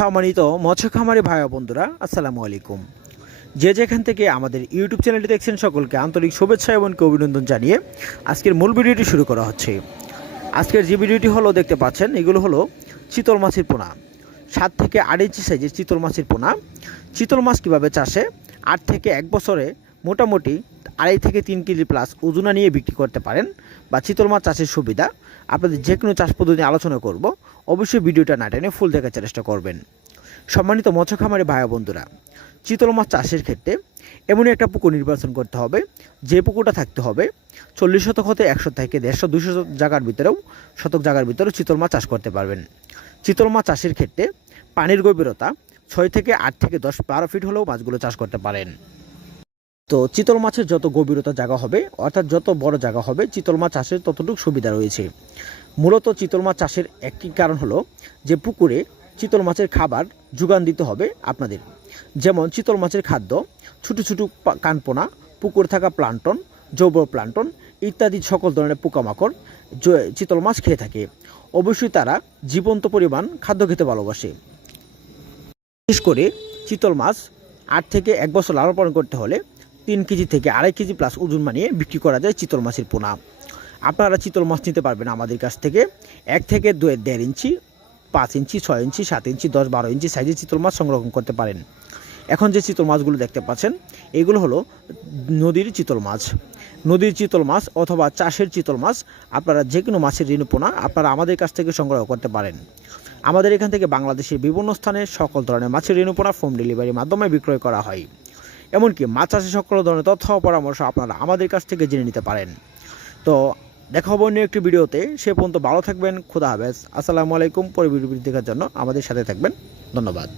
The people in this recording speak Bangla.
সম্মানিত মৎস্য খামারি ভাই বন্ধুরা, আসসালামু আলাইকুম। যে যেখান থেকে আমাদের ইউটিউব চ্যানেলটি দেখছেন সকলকে আন্তরিক শুভেচ্ছা এবং অভিনন্দন জানিয়ে আজকের মূল ভিডিওটি শুরু করা হচ্ছে। আজকের যে ভিডিওটি হলো দেখতে পাচ্ছেন, এগুলো হলো চিতল মাছের পোনা। 7 থেকে 8 ইঞ্চি সাইজের চিতল মাছের পোনা। চিতল মাছ কীভাবে চাষে 8 থেকে 1 বছরে মোটামুটি 2.5 থেকে 3 কেজি প্লাস ওজনা নিয়ে বিক্রি করতে পারেন, বা চিতল মাছ চাষের সুবিধা আপনাদের যে কোনো চাষ পদ্ধতি আলোচনা করব। অবশ্যই ভিডিওটা না টেনে ফুল দেখার চেষ্টা করবেন। সম্মানিত মৎস্য খামারি ভাই বন্ধুরা, চিতল মাছ চাষের ক্ষেত্রে এমনই একটা পুকুর নির্বাচন করতে হবে, যে পুকুরটা থাকতে হবে 40 শতক হতে 100 থেকে 150-200 জায়গার ভিতরেও জায়গার ভিতরেও চিতল মাছ চাষ করতে পারবেন। চিতল মাছ চাষের ক্ষেত্রে পানির গভীরতা 6 থেকে 8 থেকে 10-12 ফিট হলেও মাছগুলো চাষ করতে পারেন। তো চিতল মাছের যত গভীরতা জায়গা হবে, অর্থাৎ যত বড় জায়গা হবে, চিতল মাছ চাষের ততটুকু সুবিধা রয়েছে। মূলত চিতল মাছ চাষের একটি কারণ হলো যে পুকুরে চিতল মাছের খাবার যোগান দিতে হবে আপনাদের। যেমন চিতল মাছের খাদ্য ছোটো ছোটো কানপোনা, পুকুরে থাকা প্লান্টন, জৈব প্লান্টন ইত্যাদি সকল ধরনের পোকামাকড় চিতল মাছ খেয়ে থাকে। অবশ্যই তারা জীবন্ত পরিমাণ খাদ্য খেতে ভালোবাসে। বিশেষ করে চিতল মাছ 8 থেকে 1 বছর লালন পালন করতে হলে 3 কেজি থেকে 2.5 কেজি প্লাস ওজন মানিয়ে বিক্রি করা যায় চিতল মাছের পোনা। আপনারা চিতল মাছ নিতে পারবেন আমাদের কাছ থেকে 1 থেকে 1.5 ইঞ্চি, 5 ইঞ্চি, 6 ইঞ্চি, 7 ইঞ্চি, 10-12 ইঞ্চি সাইজের চিতল মাছ সংরক্ষণ করতে পারেন। এখন যে চিতল মাছগুলো দেখতে পাচ্ছেন, এগুলো হলো নদীর চিতল মাছ। নদীর চিতল মাছ অথবা চাষের চিতল মাছ, আপনারা যে কোনো মাছের ঋণপোনা আপনারা আমাদের কাছ থেকে সংগ্রহ করতে পারেন। আমাদের এখান থেকে বাংলাদেশের বিভিন্ন স্থানে সকল ধরনের মাছের ঋণপোনা হোম ডেলিভারির মাধ্যমে বিক্রয় করা হয়। এমনকি মাছ চাষের সকল ধরনের তথ্য পরামর্শ আপনারা আমাদের কাছ থেকে জেনে নিতে পারেন। তো দেখা হবে অন্য একটি ভিডিওতে। সে পর্যন্ত ভালো থাকবেন। খোদা হাফেজ। আসসালামু আলাইকুম। পরে ভিডিও দেখার জন্য আমাদের সাথে থাকবেন। ধন্যবাদ।